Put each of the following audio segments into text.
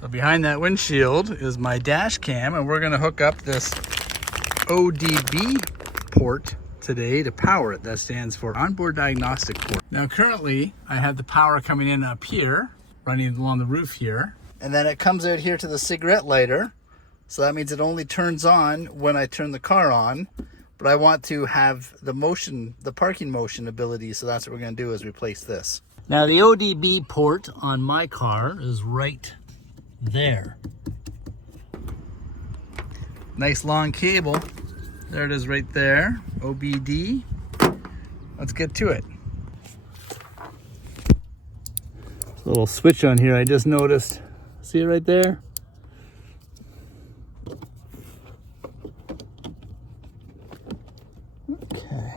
So behind that windshield is my dash cam, and we're gonna hook up this ODB port today to power it. That stands for onboard diagnostic port. Now currently I have the power coming in up here, running along the roof here, and then it comes out here to the cigarette lighter. So that means it only turns on when I turn the car on, but I want to have the motion, the parking motion ability, so that's what we're gonna do is replace this. Now the ODB port on my car is right there. Nice long cable. There it is right there, OBD. Let's get to it. Little switch on here I just noticed. See it right there? Okay.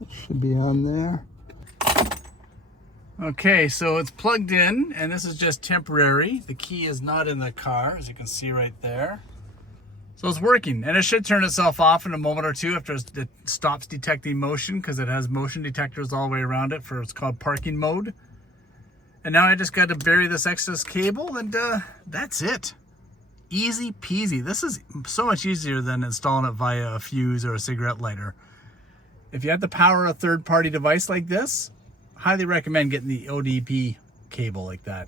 It should be on there. Okay, so it's plugged in, and this is just temporary. The key is not in the car, as you can see right there. So it's working, and it should turn itself off in a moment or two after it stops detecting motion, because it has motion detectors all the way around it for what's called parking mode. And now I just got to bury this excess cable, and that's it. Easy peasy. This is so much easier than installing it via a fuse or a cigarette lighter. If you have to power a third-party device like this, highly recommend getting the ODB cable like that.